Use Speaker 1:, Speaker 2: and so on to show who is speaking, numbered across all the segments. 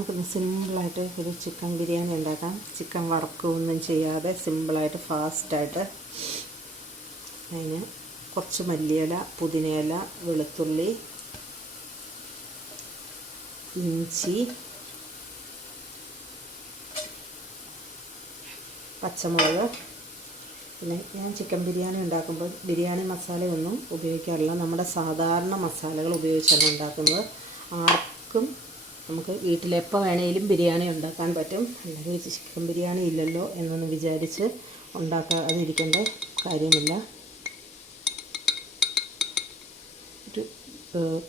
Speaker 1: നമുക്കിന്ന് സിമ്പിളായിട്ട് ഒരു ചിക്കൻ ബിരിയാണി ഉണ്ടാക്കാം. ചിക്കൻ വറക്കുകയൊന്നും ചെയ്യാതെ സിമ്പിളായിട്ട് ഫാസ്റ്റായിട്ട് അതിന് കുറച്ച് മല്ലിയില പുതിനയില വെളുത്തുള്ളി ഇഞ്ചി പച്ചമുളക്. പിന്നെ ഞാൻ ചിക്കൻ ബിരിയാണി ഉണ്ടാക്കുമ്പോൾ ബിരിയാണി മസാലയൊന്നും ഉപയോഗിക്കാറില്ല. നമ്മുടെ സാധാരണ മസാലകൾ ഉപയോഗിച്ചാണ് ഉണ്ടാക്കുന്നത്. ആർക്കും നമുക്ക് വീട്ടിൽ എപ്പോൾ വേണേലും ബിരിയാണി ഉണ്ടാക്കാൻ പറ്റും. അല്ലെങ്കിൽ ചിക്കൻ ബിരിയാണി ഇല്ലല്ലോ എന്നൊന്ന് വിചാരിച്ച് ഉണ്ടാക്കാതിരിക്കേണ്ട കാര്യമില്ല. ഒരു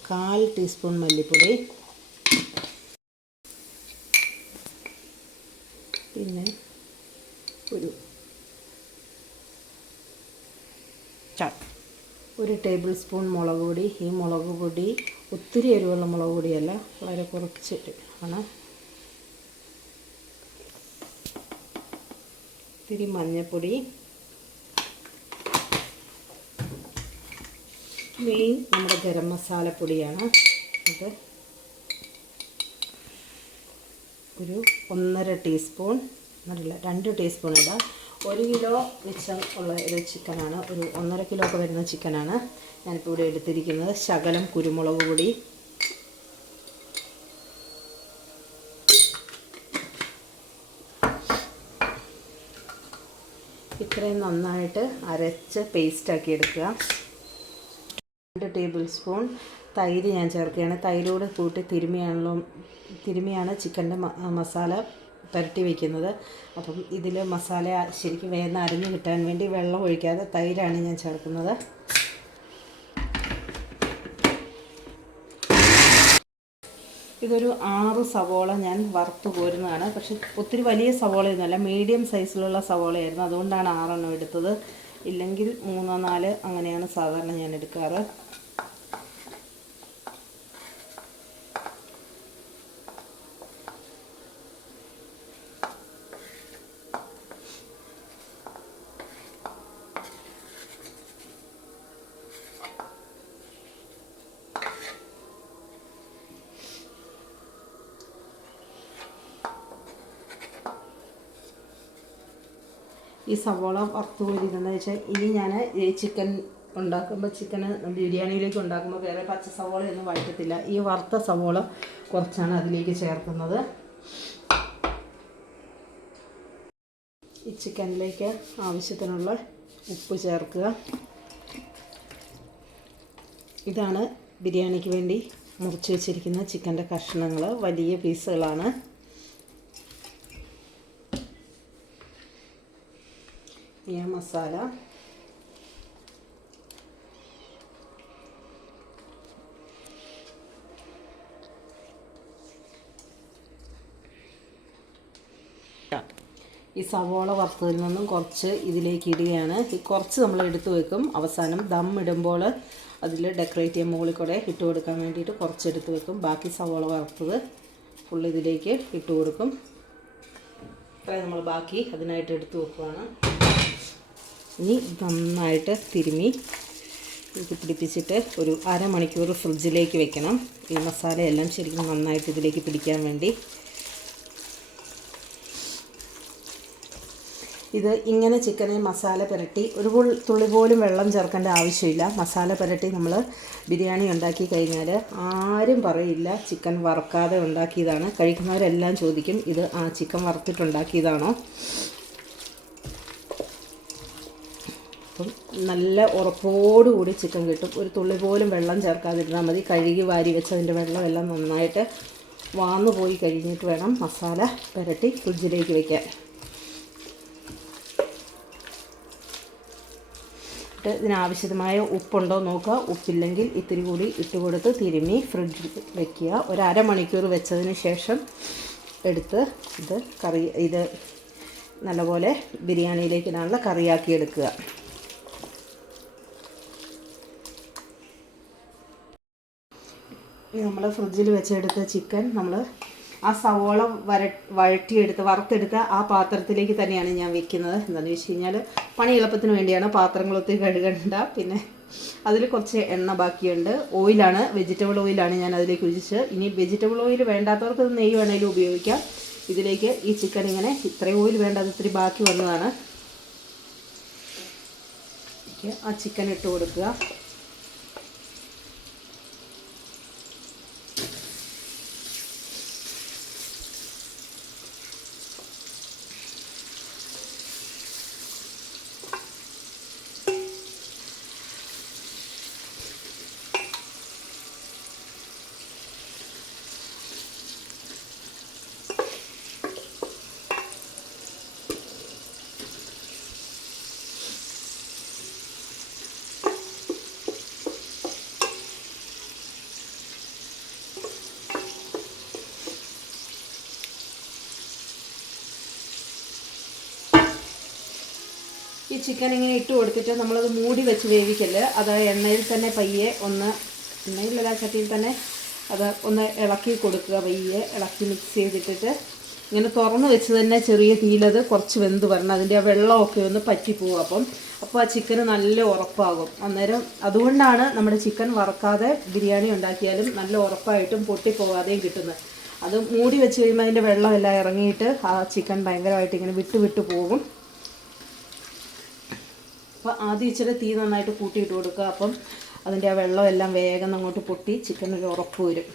Speaker 1: കാൽ ടീസ്പൂൺ മല്ലിപ്പൊടി. പിന്നെ ഒരു ഒരു ടേബിൾ സ്പൂൺ മുളക് പൊടി. ഈ മുളക് പൊടി ഒത്തിരി എരിവുള്ള മുളക് പൊടിയല്ല വളരെ കുറച്ചിട്ട് ആണ്. ഇത്തിരി മഞ്ഞൾപ്പൊടി മെയിൻ നമ്മുടെ ഗരം മസാലപ്പൊടിയാണ് ഇത്. ഒരു ഒന്നര ടീസ്പൂൺ എന്നല്ല രണ്ട് ടീസ്പൂൺ ഇടാം. ഒരു കിലോ മിച്ചം ഉള്ള ഒരു ചിക്കനാണ്. ഒരു ഒന്നര കിലോ ഒക്കെ വരുന്ന ചിക്കനാണ് ഞാനിപ്പോൾ ഇവിടെ എടുത്തിരിക്കുന്നത്. ശകലം കുരുമുളക് പൊടി. ഇത്രയും നന്നായിട്ട് അരച്ച് പേസ്റ്റാക്കി എടുക്കുക. രണ്ട് ടേബിൾ സ്പൂൺ തൈര് ഞാൻ ചേർക്കുകയാണ്. തൈരോട് കൂട്ടി തിരുമിയാണല്ലോ തിരുമിയാണ് ചിക്കന്റെ മസാല. പുരട്ടി വയ്ക്കുന്നത് അപ്പം ഇതിൽ മസാല ശരിക്കും വേഗം അരിഞ്ഞ് കിട്ടാൻ വേണ്ടി വെള്ളം ഒഴിക്കാതെ തൈരാണ് ഞാൻ ചേർക്കുന്നത്. ഇതൊരു ആറ് സവോള ഞാൻ വറുത്ത് പോരുന്നതാണ് പക്ഷെ ഒത്തിരി വലിയ സവോളയൊന്നുമല്ല മീഡിയം സൈസിലുള്ള സവോളയായിരുന്നു. അതുകൊണ്ടാണ് ആറെണ്ണം എടുത്തത്. ഇല്ലെങ്കിൽ മൂന്നോ നാല് അങ്ങനെയാണ് സാധാരണ ഞാൻ എടുക്കാറ്. ഈ സവോള വറുത്ത് പോയിരിക്കുന്നത് വെച്ചാൽ ഇനി ഞാൻ ചിക്കൻ ഉണ്ടാക്കുമ്പോൾ ചിക്കന് ബിരിയാണിയിലേക്ക് ഉണ്ടാക്കുമ്പോൾ വേറെ പച്ച സവോളയൊന്നും വഴറ്റത്തില്ല. ഈ വറുത്ത സവോള കുറച്ചാണ് അതിലേക്ക് ചേർക്കുന്നത്. ഈ ചിക്കനിലേക്ക് ആവശ്യത്തിനുള്ള ഉപ്പ് ചേർക്കുക. ഇതാണ് ബിരിയാണിക്ക് വേണ്ടി മുറിച്ച് വെച്ചിരിക്കുന്ന ചിക്കന്റെ കഷ്ണങ്ങൾ വലിയ പീസുകളാണ് ഈ മസാല. ഈ സവോള വറുത്തതിൽ നിന്നും കുറച്ച് ഇതിലേക്ക് ഇടുകയാണ്. ഈ കുറച്ച് നമ്മൾ എടുത്തു വെക്കും. അവസാനം ദം ഇടുമ്പോൾ അതിൽ ഡെക്കറേറ്റ് ചെയ്യാൻ മുകളിൽ കൂടെ ഇട്ട് കൊടുക്കാൻ വേണ്ടിയിട്ട് കുറച്ച് എടുത്ത് വെക്കും. ബാക്കി സവോള വറുത്തത് ഫുൾ ഇതിലേക്ക് ഇട്ട് കൊടുക്കും. ഇത്രയും നമ്മൾ ബാക്കി അതിനായിട്ട് എടുത്ത് വെക്കുവാണ്. ഇനി നന്നായിട്ട് തിരുമി ഇത് പിടിപ്പിച്ചിട്ട് ഒരു അരമണിക്കൂർ ഫ്രിഡ്ജിലേക്ക് വെക്കണം. ഈ മസാലയെല്ലാം ശരിക്കും നന്നായിട്ട് ഇതിലേക്ക് പിടിക്കാൻ വേണ്ടി. ഇത് ഇങ്ങനെ ചിക്കനെ മസാല പുരട്ടി ഒരു തുള്ളി പോലും വെള്ളം ചേർക്കേണ്ട ആവശ്യമില്ല. മസാല പുരട്ടി നമ്മൾ ബിരിയാണി ഉണ്ടാക്കി കഴിഞ്ഞാൽ ആരും പറയില്ല ചിക്കൻ വറുക്കാതെ ഉണ്ടാക്കിയതാണ്. കഴിക്കുന്നവരെല്ലാം ചോദിക്കും ഇത് ആ ചിക്കൻ വറുത്തിട്ടുണ്ടാക്കിയതാണോ അപ്പം നല്ല ഉറപ്പോടുകൂടി ചിക്കൻ കിട്ടും. ഒരു തുള്ളി പോലും വെള്ളം ചേർക്കാതിരുന്നാൽ മതി. കഴുകി വാരി വെച്ച് അതിന്റെ വെള്ളമെല്ലാം നന്നായിട്ട് വാന്നു പോയി കഴിഞ്ഞിട്ട് വേണം മസാല പുരട്ടി ഫ്രിഡ്ജിലേക്ക് വെക്കാൻ. ഇട്ട് ഇതിനാവശ്യമായ ഉപ്പുണ്ടോ നോക്കുക. ഉപ്പില്ലെങ്കിൽ ഇത്തിരി കൂടി ഇട്ട് കൊടുത്ത് തിരുമ്മി ഫ്രിഡ്ജിൽ വെക്കുക. ഒരു അരമണിക്കൂർ വെച്ചതിന് ശേഷം എടുത്ത് ഇത് കറി ഇത് നല്ലപോലെ ബിരിയാണിയിലേക്ക് ഇടാനുള്ള കറിയാക്കി എടുക്കുക. നമ്മൾ ഫ്രിഡ്ജിൽ വെച്ചെടുത്ത ചിക്കൻ നമ്മൾ ആ സവോള വര വഴറ്റിയെടുത്ത് വറുത്തെടുത്ത ആ പാത്രത്തിലേക്ക് തന്നെയാണ് ഞാൻ വെക്കുന്നത്. എന്താണെന്ന് വെച്ച് കഴിഞ്ഞാൽ പണി എളുപ്പത്തിന് വേണ്ടിയാണ് പാത്രങ്ങൾ ഒത്തിരി കഴുകണ്ട. പിന്നെ അതിൽ കുറച്ച് എണ്ണ ബാക്കിയുണ്ട്. ഓയിലാണ് വെജിറ്റബിൾ ഓയിലാണ് ഞാൻ അതിലേക്ക് ഒഴിച്ച്. ഇനി വെജിറ്റബിൾ ഓയിൽ വേണ്ടാത്തവർക്ക് നെയ്യ് വേണമെങ്കിലും ഉപയോഗിക്കാം. ഇതിലേക്ക് ഈ ചിക്കൻ ഇങ്ങനെ ഇത്രയും ഓയിൽ വേണ്ട അത് ഇത്തിരി ബാക്കി വന്നതാണ്. ആ ചിക്കൻ ഇട്ട് കൊടുക്കുക. ചിക്കൻ ഇങ്ങനെ ഇട്ട് കൊടുത്തിട്ട് നമ്മളത് മൂടി വെച്ച് വേവിക്കൽ. അത് എണ്ണയിൽ തന്നെ പയ്യെ ഒന്ന് എണ്ണയിലല്ല ചട്ടിയിൽ തന്നെ അത് ഒന്ന് ഇളക്കി കൊടുക്കുക പയ്യെ. ഇളക്കി മിക്സ് ചെയ്തിട്ടിട്ട് ഇങ്ങനെ തുറന്ന് വെച്ച് തന്നെ ചെറിയ തീയിലത് കുറച്ച് വെന്ത് വരണം. അതിന്റെ ആ വെള്ളമൊക്കെ ഒന്ന് പറ്റിപ്പോവും അപ്പം. അപ്പോൾ ആ ചിക്കന് നല്ല ഉറപ്പാകും. അന്നേരം അതുകൊണ്ടാണ് നമ്മുടെ ചിക്കൻ വറക്കാതെ ബിരിയാണി ഉണ്ടാക്കിയാലും നല്ല ഉറപ്പായിട്ടും പൊട്ടിപ്പോവാതെയും കിട്ടുന്നത്. അത് മൂടി വെച്ച് കഴിയുമ്പോൾ അതിന്റെ വെള്ളമെല്ലാം ഇറങ്ങിയിട്ട് ആ ചിക്കൻ ഭയങ്കരമായിട്ട് ഇങ്ങനെ വിട്ട് വിട്ട് പോകും. അപ്പോൾ ആദ്യം ഇച്ചിരി തീ നന്നായിട്ട് കൂട്ടിയിട്ട് കൊടുക്കുക. അപ്പം അതിന്റെ ആ വെള്ളം എല്ലാം വേഗം അങ്ങോട്ട് പൊട്ടി ചിക്കൻ ഒരു ഉറപ്പ് വരും.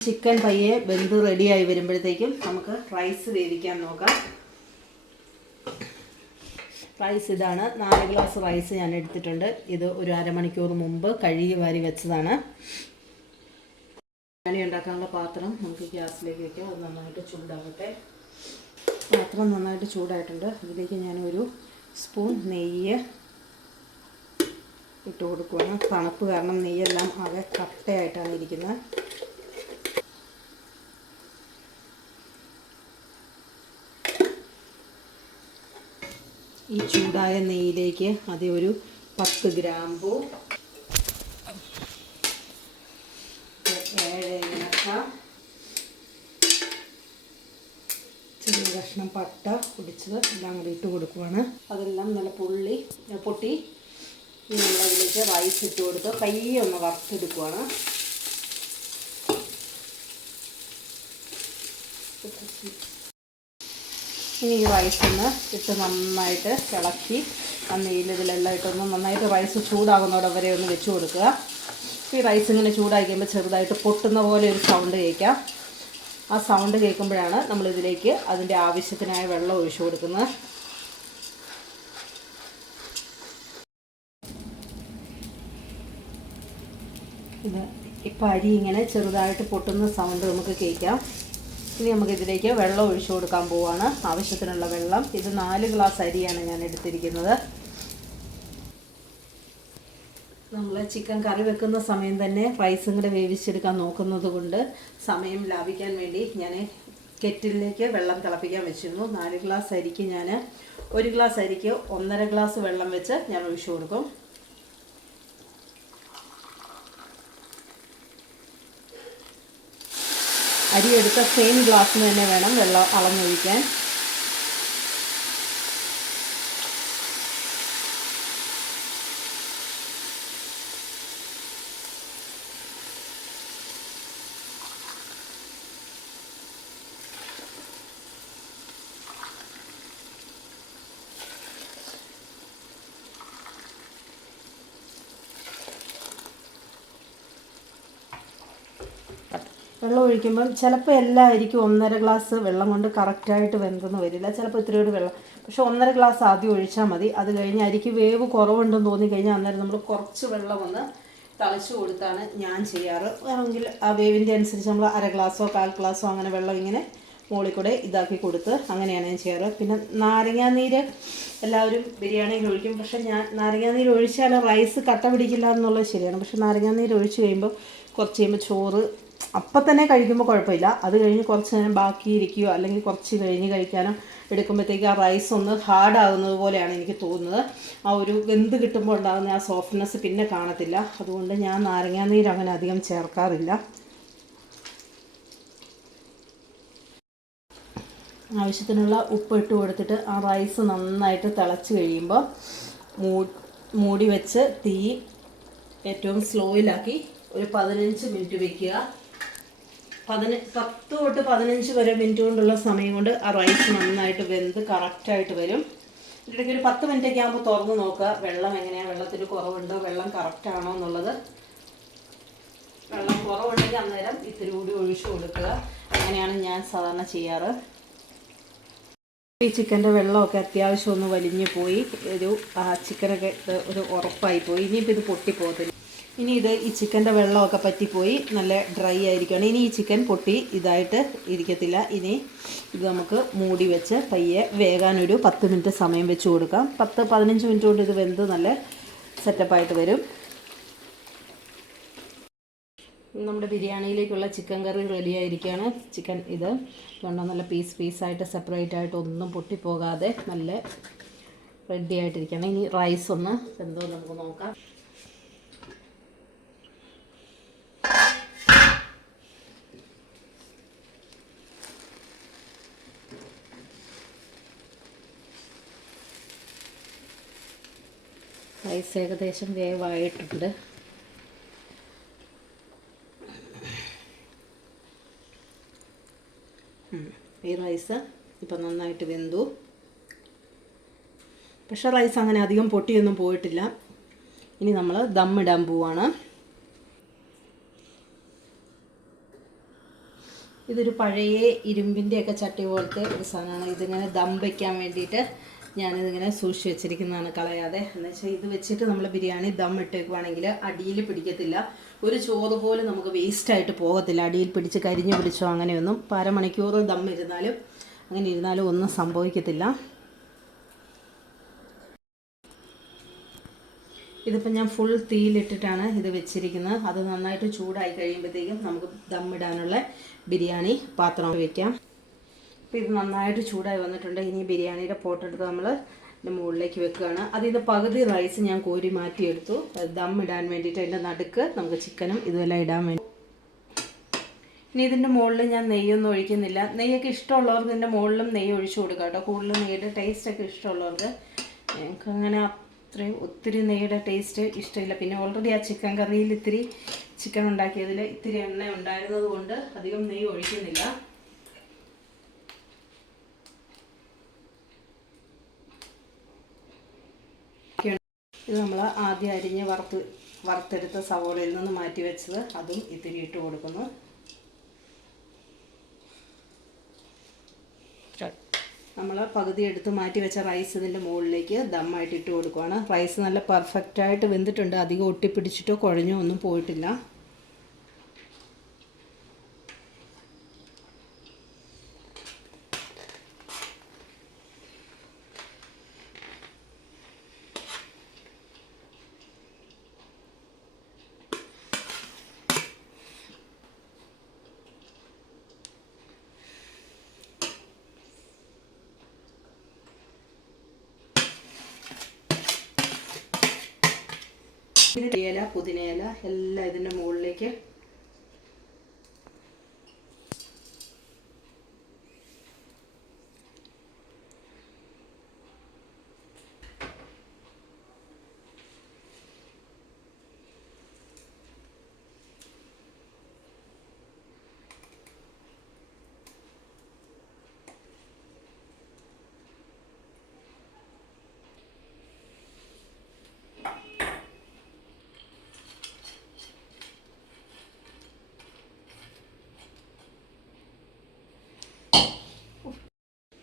Speaker 1: ചിക്കൻ പയ്യെ വെന്ത് റെഡിയായി വരുമ്പോഴത്തേക്കും നമുക്ക് റൈസ് വേവിക്കാൻ നോക്കാം. റൈസ് ഇതാണ്. നാല് ഗ്ലാസ് റൈസ് ഞാൻ എടുത്തിട്ടുണ്ട്. ഇത് ഒരു അരമണിക്കൂർ മുമ്പ് കഴുകി വാരി വെച്ചതാണ്. ബിരിയാണി ഉണ്ടാക്കാനുള്ള പാത്രം നമുക്ക് ഗ്യാസിലേക്ക് വെക്കാം. അത് നന്നായിട്ട് ചൂടാകട്ടെ പാത്രം നന്നായിട്ട് ചൂടായിട്ടുണ്ട്. അതിലേക്ക് ഞാനൊരു സ്പൂൺ നെയ്യ് ഇട്ട് കൊടുക്കുകയാണ്. തണുപ്പ് കാരണം നെയ്യെല്ലാം ആകെ കട്ടയായിട്ടാണ് ഇരിക്കുന്നത്. ഈ ചൂടായ നെയ്യിലേക്ക് ആദ്യം ഒരു പത്ത് ഗ്രാമ്പു ഏഴ് ഏലക്ക ചെറിയ കഷ്ണം പട്ട പൊടിച്ചത് എല്ലാം കൂടി ഇട്ട് കൊടുക്കുവാണ്. അതെല്ലാം നല്ല പുള്ളി പൊട്ടി ഇനി നമ്മളതിലേക്ക് റൈസ് ഇട്ട് കൊടുത്ത് പയ്യെ ഒന്ന് വറുത്തെടുക്കുവാണ്. ഇനി ഈ റൈസ് ഒന്ന് ഇട്ട് നന്നായിട്ട് ഇളക്കി ആ നെയ്യിലിതിലെല്ലാം ഇട്ടൊന്ന് നന്നായിട്ട് റൈസ് ചൂടാകുന്നവിടെ വരെ ഒന്ന് വെച്ച് കൊടുക്കുക. ഈ റൈസ് ഇങ്ങനെ ചൂടാക്കിയുമ്പോൾ ചെറുതായിട്ട് പൊട്ടുന്ന പോലെ ഒരു സൗണ്ട് കേൾക്കാം. ആ സൗണ്ട് കേൾക്കുമ്പോഴാണ് നമ്മളിതിലേക്ക് അതിന്റെ ആവശ്യത്തിനായ വെള്ളം ഒഴിച്ചു കൊടുക്കുന്നത്. ഇത് ഇപ്പം അരി ഇങ്ങനെ ചെറുതായിട്ട് പൊട്ടുന്ന സൗണ്ട് നമുക്ക് കേൾക്കാം. ഇനി നമുക്ക് ഇതിലേക്ക് വെള്ളം ഒഴിച്ചു കൊടുക്കാൻ പോവുകയാണ് ആവശ്യത്തിനുള്ള വെള്ളം. ഇത് നാല് ഗ്ലാസ് അരിയാണ് ഞാൻ എടുത്തിരിക്കുന്നത്. നമ്മൾ ചിക്കൻ കറി വെക്കുന്ന സമയം തന്നെ റൈസും കൂടെ വേവിച്ചെടുക്കാൻ നോക്കുന്നത് കൊണ്ട് സമയം ലാഭിക്കാൻ വേണ്ടി ഞാൻ കെറ്റിലേക്ക് വെള്ളം തിളപ്പിക്കാൻ വെച്ചിരുന്നു. നാല് ഗ്ലാസ് അരിക്ക് ഞാൻ ഒരു ഗ്ലാസ് അരിക്ക് ഒന്നര ഗ്ലാസ് വെള്ളം വെച്ച് ഞാൻ ഒഴിച്ചു കൊടുക്കും. അരി എടുത്ത സെയിം ഗ്ലാസ്സിന് തന്നെ വേണം വെള്ളം അളന്നൊഴിക്കാൻ. വെള്ളം ഒഴിക്കുമ്പം ചിലപ്പോൾ എല്ലാ അരിക്കും ഒന്നര ഗ്ലാസ് വെള്ളം കൊണ്ട് കറക്റ്റായിട്ട് വെന്തെന്ന് വരില്ല. ചിലപ്പോൾ ഇത്രയോട് വെള്ളം. പക്ഷെ ഒന്നര ഗ്ലാസ് ആദ്യം ഒഴിച്ചാൽ മതി. അത് കഴിഞ്ഞ് അരിക്ക് വേവ് കുറവുണ്ടെന്ന് തോന്നിക്കഴിഞ്ഞാൽ അന്നേരം നമ്മൾ കുറച്ച് വെള്ളം ഒന്ന് തളിച്ചു കൊടുത്താണ് ഞാൻ ചെയ്യാറ്. വേണമെങ്കിൽ ആ വേവിന്റെ അനുസരിച്ച് നമ്മൾ അര ഗ്ലാസ്സോ കാൽ ഗ്ലാസ്സോ അങ്ങനെ വെള്ളം ഇങ്ങനെ മുകളിൽ കൂടെ ഇതാക്കി കൊടുത്ത് അങ്ങനെയാണ് ഞാൻ ചെയ്യാറ്. പിന്നെ നാരങ്ങാനീര് എല്ലാവരും ബിരിയാണിയിൽ ഒഴിക്കും. പക്ഷെ ഞാൻ നാരങ്ങാനീര് ഒഴിച്ചാൽ റൈസ് കട്ട പിടിക്കില്ല എന്നുള്ളത് ശരിയാണ്. പക്ഷെ നാരങ്ങാനീര് ഒഴിച്ച് കഴിയുമ്പോൾ കുറച്ച് കഴിയുമ്പോൾ ചോറ് അപ്പം തന്നെ കഴിക്കുമ്പോൾ കുഴപ്പമില്ല. അത് കഴിഞ്ഞ് കുറച്ച് നേരം ബാക്കി ഇരിക്കുകയോ അല്ലെങ്കിൽ കുറച്ച് കഴിഞ്ഞ് കഴിക്കാനോ എടുക്കുമ്പോഴത്തേക്ക് ആ റൈസ് ഒന്ന് ഹാർഡാകുന്നത് പോലെയാണ് എനിക്ക് തോന്നുന്നത്. ആ ഒരു വെന്ത് കിട്ടുമ്പോൾ ഉണ്ടാകുന്ന ആ സോഫ്റ്റ്നെസ് പിന്നെ കാണത്തില്ല. അതുകൊണ്ട് ഞാൻ നാരങ്ങാനീര് അങ്ങനെ അധികം ചേർക്കാറില്ല. ആവശ്യത്തിനുള്ള ഉപ്പ് ഇട്ട് കൊടുത്തിട്ട് ആ റൈസ് നന്നായിട്ട് തിളച്ച് കഴിയുമ്പോൾ മൂടി വെച്ച് തീ ഏറ്റവും സ്ലോയിലാക്കി ഒരു പതിനഞ്ച് മിനിറ്റ് വെക്കുക. പതിന പത്ത് തൊട്ട് പതിനഞ്ച് വരെ മിനിറ്റ് കൊണ്ടുള്ള സമയം കൊണ്ട് ആ റൈസ് നന്നായിട്ട് വെന്ത് കറക്റ്റായിട്ട് വരും. ഇടയ്ക്ക് ഒരു പത്ത് മിനിറ്റൊക്കെ ആകുമ്പോൾ തുറന്ന് നോക്കുക. വെള്ളം എങ്ങനെയാണ് വെള്ളത്തിന് കുറവുണ്ടോ? വെള്ളം കറക്റ്റാണോ എന്നുള്ളത്. വെള്ളം കുറവുണ്ടെങ്കിൽ അന്നേരം ഇത്തിരി കൂടി ഒഴിച്ചു കൊടുക്കുക. അങ്ങനെയാണ് ഞാൻ സാധാരണ ചെയ്യാറ്. ഈ ചിക്കന്റെ വെള്ളമൊക്കെ അത്യാവശ്യം ഒന്ന് വലിഞ്ഞു പോയി. ഒരു ചിക്കനൊക്കെ ഒരു ഉറപ്പായി പോയി. ഇനിയിപ്പോൾ ഇത് പൊട്ടിപ്പോകത്തില്ല. ഇനി ഇത് ഈ ചിക്കന്റെ വെള്ളമൊക്കെ പറ്റിപ്പോയി. നല്ല ഡ്രൈ ആയിരിക്കുകയാണ്. ഇനി ഈ ചിക്കൻ പൊട്ടി. ഇതായിട്ട് ഇരിക്കത്തില്ല. ഇനി ഇത് നമുക്ക് മൂടി വെച്ച് പയ്യെ വേകാനൊരു പത്ത് മിനിറ്റ് സമയം വെച്ച് കൊടുക്കാം. പത്ത് പതിനഞ്ച് മിനിറ്റ് കൊണ്ട് ഇത് വെന്ത് നല്ല സെറ്റപ്പായിട്ട് വരും. നമ്മുടെ ബിരിയാണിയിലേക്കുള്ള ചിക്കൻ കറി റെഡി ആയിരിക്കുകയാണ്. ചിക്കൻ ഇത് വേണ്ട നല്ല പീസ് പീസായിട്ട് സെപ്പറേറ്റ് ആയിട്ട് ഒന്നും പൊട്ടിപ്പോകാതെ നല്ല റെഡി ആയിട്ടിരിക്കുകയാണ്. ഇനി റൈസ് ഒന്ന് എന്തോ നമുക്ക് നോക്കാം. റൈസ് ഏകദേശം വേവായിട്ടുണ്ട്. ഈ റൈസ് ഇപ്പം നന്നായിട്ട് വെന്തു. പക്ഷേ റൈസ് അങ്ങനെ അധികം പൊട്ടിയൊന്നും പോയിട്ടില്ല. ഇനി നമ്മൾ ദമ്മിടാൻ പോവാണ്. ഇതൊരു പഴയ ഇരുമ്പിന്റെയൊക്കെ ചട്ടി പോലത്തെ ഒരു സാധനമാണ്. ഇതിങ്ങനെ ദം വയ്ക്കാൻ വേണ്ടിയിട്ട് ഞാനിതിങ്ങനെ സൂക്ഷിച്ച് വെച്ചിരിക്കുന്നതാണ് കളയാതെ. എന്ന് വെച്ചാൽ ഇത് വെച്ചിട്ട് നമ്മൾ ബിരിയാണി ദം ഇട്ടേക്കുവാണെങ്കിൽ അടിയിൽ പിടിക്കത്തില്ല. ഒരു ചോറ് പോലും നമുക്ക് വേസ്റ്റായിട്ട് പോകത്തില്ല. അടിയിൽ പിടിച്ച് കരിഞ്ഞു പിടിച്ചോ അങ്ങനെയൊന്നും. ഇപ്പോൾ അരമണിക്കൂർ ദം ഇരുന്നാലും അങ്ങനെ ഇരുന്നാലും ഒന്നും സംഭവിക്കത്തില്ല. ഇതിപ്പോൾ ഞാൻ ഫുൾ തീയിലിട്ടിട്ടാണ് ഇത് വെച്ചിരിക്കുന്നത്. അത് നന്നായിട്ട് ചൂടായി കഴിയുമ്പോഴത്തേക്കും നമുക്ക് ദമ്മിടാനുള്ള ബിരിയാണി പാത്രം വയ്ക്കാം അപ്പോൾ ഇത് നന്നായിട്ട് ചൂടായി വന്നിട്ടുണ്ട്. ഇനി ബിരിയാണിയുടെ പോട്ടെടുത്ത് നമ്മൾ ഇതിന്റെ മുകളിലേക്ക് വെക്കുകയാണ്. അതിൽ പകുതി റൈസ് ഞാൻ കോരി മാറ്റിയെടുത്തു. ദം ഇടാൻ വേണ്ടിയിട്ട് അതിന്റെ നടുക്ക് നമുക്ക് ചിക്കനും ഇതുമെല്ലാം ഇടാൻ വേണ്ടി ഇനി ഇതിന്റെ മുകളിൽ ഞാൻ നെയ്യൊന്നും ഒഴിക്കുന്നില്ല. നെയ്യൊക്കെ ഇഷ്ടമുള്ളവർക്ക് ഇതിന്റെ മുകളിലും നെയ്യ് ഒഴിച്ചു കൊടുക്കാം കേട്ടോ. കൂടുതലും നെയ്യുടെ ടേസ്റ്റൊക്കെ ഇഷ്ടമുള്ളവർക്ക്. ഞങ്ങൾക്ക് അങ്ങനെ അത്രയും ഒത്തിരി നെയ്യുടെ ടേസ്റ്റ് ഇഷ്ടമില്ല. പിന്നെ ഓൾറെഡി ആ ചിക്കൻ കറിയിൽ ഇത്തിരി ചിക്കൻ ഉണ്ടാക്കിയതിൽ ഇത്തിരി എണ്ണ ഉണ്ടായിരുന്നത് കൊണ്ട് അധികം നെയ്യ് ഒഴിക്കുന്നില്ല. ഇത് നമ്മൾ ആദ്യം അരിഞ്ഞ് വറുത്ത് വറുത്തെടുത്ത സവോളയിൽ നിന്ന് മാറ്റി വെച്ചത്. അതും ഇത്തിരി ഇട്ട് കൊടുക്കുന്നു. നമ്മൾ പകുതി എടുത്ത് മാറ്റി വെച്ച റൈസ് ഇതിന്റെ മുകളിലേക്ക് ദമ്മായിട്ട് ഇട്ട് കൊടുക്കുവാണ്. റൈസ് നല്ല പെർഫെക്റ്റായിട്ട് വെന്തിട്ടുണ്ട്. അധികം ഒട്ടിപ്പിടിച്ചിട്ടോ കുഴഞ്ഞോ ഒന്നും പോയിട്ടില്ല. ഇല പുതിനയില എല്ലാം ഇതിന്റെ മുകളിലേക്ക്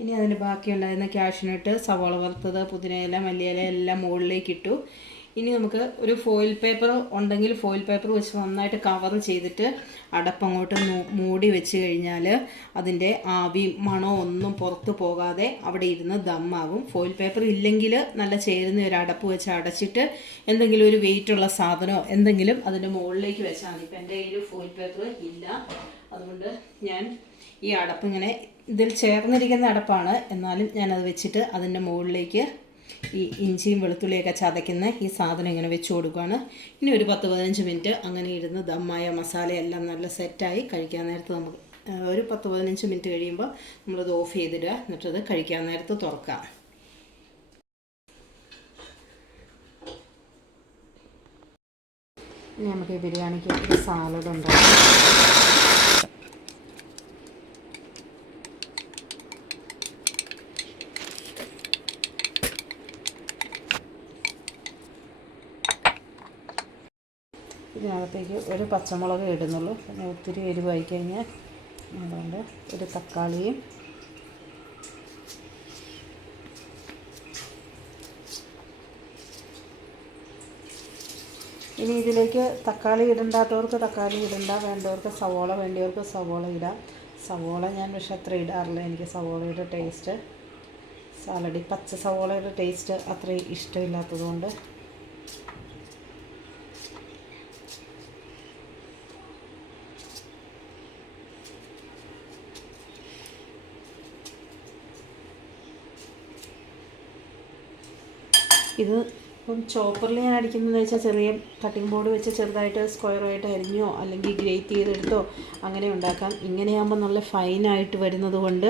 Speaker 1: ഇനി അതിന് ബാക്കിയുണ്ടായിരുന്ന ക്യാഷിനിട്ട് സവാള വറുത്തത് പുതിനയില മല്ലിയില എല്ലാം മുകളിലേക്ക് ഇട്ടു. ഇനി നമുക്ക് ഒരു ഫോയിൽ പേപ്പർ ഉണ്ടെങ്കിൽ ഫോയിൽ പേപ്പർ വെച്ച് നന്നായിട്ട് കവർ ചെയ്തിട്ട് അടപ്പങ്ങോട്ട് മൂടി വെച്ച് കഴിഞ്ഞാൽ അതിന്റെ ആവി മണോ ഒന്നും പുറത്തു പോകാതെ അവിടെ ഇരുന്ന് ദമ്മാകും ഫോയിൽ പേപ്പർ ഇല്ലെങ്കിൽ നല്ല ചേരുന്ന ഒരു അടപ്പ് വെച്ച് അടച്ചിട്ട് എന്തെങ്കിലും ഒരു വെയിറ്റ് ഉള്ള സാധനമോ എന്തെങ്കിലും അതിന്റെ മുകളിലേക്ക് വെച്ചാൽ മതി. ഇപ്പം എന്റെ കയ്യിൽ ഫോയിൽ പേപ്പർ ഇല്ല. അതുകൊണ്ട് ഞാൻ ഈ അടപ്പ് ഇങ്ങനെ ഇതിൽ ചേർന്നിരിക്കുന്ന അടപ്പാണ്. എന്നാലും ഞാനത് വെച്ചിട്ട് അതിന്റെ മുകളിലേക്ക് ഈ ഇഞ്ചിയും വെളുത്തുള്ളിയൊക്കെ ചതയ്ക്കുന്ന ഈ സാധനം ഇങ്ങനെ വെച്ച് കൊടുക്കുകയാണ് ഇനി ഒരു പത്ത് പതിനഞ്ച് മിനിറ്റ് അങ്ങനെ ഇരുന്ന് ദമ്മായ മസാലയെല്ലാം നല്ല സെറ്റായി കഴിക്കാൻ നേരത്ത് നമുക്ക് ഒരു പത്ത് പതിനഞ്ച് മിനിറ്റ് കഴിയുമ്പോൾ നമ്മളത് ഓഫ് ചെയ്തിടുക. എന്നിട്ടത് കഴിക്കാൻ നേരത്ത് തുറക്കാം നമുക്ക് ബിരിയാണിക്ക് സാലഡ് ഉണ്ടാക്കാം. ഇതിനകത്തേക്ക് ഒരു പച്ചമുളക് ഇടുന്നുള്ളൂ. പിന്നെ ഒത്തിരി എരിവായി കഴിഞ്ഞാൽ അതുകൊണ്ട് ഒരു തക്കാളിയും ഇനി ഇതിലേക്ക് തക്കാളി ഇടണ്ടാത്തവർക്ക് തക്കാളി ഇടണ്ട വേണ്ടവർക്ക് സവോള വേണ്ടിയവർക്ക് സവോള ഇടാം. സവോള ഞാൻ പക്ഷെ അത്ര ഇടാറില്ല എനിക്ക് സവോളയുടെ ടേസ്റ്റ് സാലഡി പച്ച സവോളയുടെ ടേസ്റ്റ് അത്ര ഇഷ്ടമില്ലാത്തതുകൊണ്ട് ഇത് ഇപ്പം ചോപ്പറിൽ ഞാൻ അടിക്കുന്നതെന്ന് വെച്ചാൽ ചെറിയ കട്ടിംഗ് ബോർഡ് വെച്ച് ചെറുതായിട്ട് സ്ക്വയറായിട്ട് അരിഞ്ഞോ അല്ലെങ്കിൽ ഗ്രേറ്റ് ചെയ്തെടുത്തോ അങ്ങനെ ഉണ്ടാക്കാം. ഇങ്ങനെയാകുമ്പോൾ നല്ല ഫൈനായിട്ട് വരുന്നത് കൊണ്ട്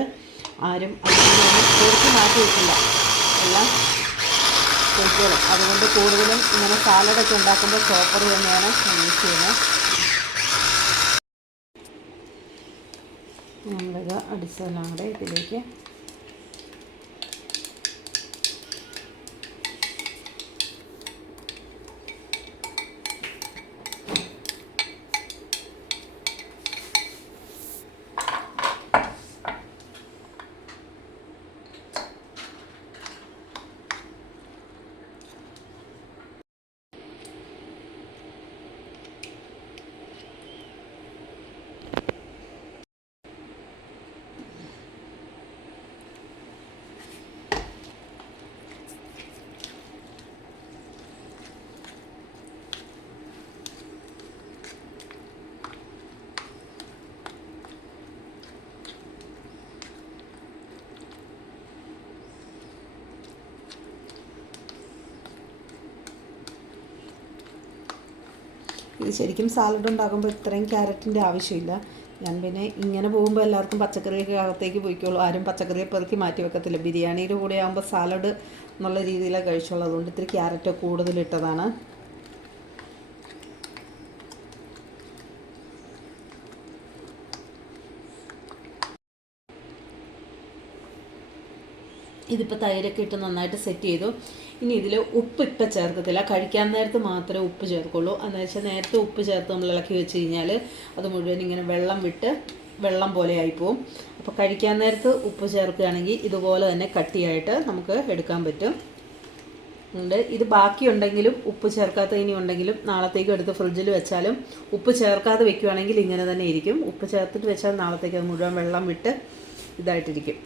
Speaker 1: ആരും അതിനൊന്നും മാറ്റി വെക്കില്ല. എല്ലാം കഴിച്ചോളും അതുകൊണ്ട് കൂടുതലും ഇങ്ങനെ സാലഡൊക്കെ ഉണ്ടാക്കുമ്പോൾ ചോപ്പർ തന്നെയാണ് യൂസ് ചെയ്യുന്നത്. നമ്മളിത് അടിച്ചതെല്ലാം കൂടെ ഇതിലേക്ക് ശരിക്കും സാലഡ് ഉണ്ടാക്കുമ്പോൾ ഇത്രയും ക്യാരറ്റിന്റെ ആവശ്യമില്ല. ഞാൻ പിന്നെ ഇങ്ങനെ പോകുമ്പോൾ എല്ലാവർക്കും പച്ചക്കറിയൊക്കെ അകത്തേക്ക് പോയിക്കോളൂ. ആരും പച്ചക്കറിയെ പെറുക്കി മാറ്റി വെക്കത്തില്ല. ബിരിയാണിയുടെ കൂടെ ആകുമ്പോൾ സാലഡ് എന്നുള്ള രീതിയിലാണ് കഴിച്ചോളൂ. അതുകൊണ്ട് ഇത്തിരി ക്യാരറ്റ് കൂടുതലിട്ടതാണ് ഇതിപ്പോൾ തൈരൊക്കെ ഇട്ട് നന്നായിട്ട് സെറ്റ് ചെയ്തു. ഇനി ഇതിൽ ഉപ്പ് ഇപ്പം ചേർക്കത്തില്ല. കഴിക്കാൻ നേരത്ത് മാത്രമേ ഉപ്പ് ചേർക്കുള്ളൂ. എന്ന് വെച്ചാൽ നേരത്തെ ഉപ്പ് ചേർത്ത് നമ്മൾ ഇളക്കി വെച്ച് കഴിഞ്ഞാൽ അത് മുഴുവൻ ഇങ്ങനെ വെള്ളം വിട്ട് വെള്ളം പോലെ ആയിപ്പോവും. അപ്പോൾ കഴിക്കാൻ നേരത്ത് ഉപ്പ് ചേർക്കുകയാണെങ്കിൽ ഇതുപോലെ തന്നെ കട്ടിയായിട്ട് നമുക്ക് എടുക്കാൻ പറ്റും. ഉണ്ട്. ഇത് ബാക്കിയുണ്ടെങ്കിലും ഉപ്പ് ചേർക്കാത്ത ഇനി ഉണ്ടെങ്കിലും നാളത്തേക്ക് എടുത്ത് ഫ്രിഡ്ജിൽ വെച്ചാലും ഉപ്പ് ചേർക്കാതെ വെക്കുകയാണെങ്കിൽ ഇങ്ങനെ തന്നെ ഇരിക്കും. ഉപ്പ് ചേർത്തിട്ട് വെച്ചാൽ നാളത്തേക്ക് അത് മുഴുവൻ വെള്ളം വിട്ട് ഇതായിട്ടിരിക്കും.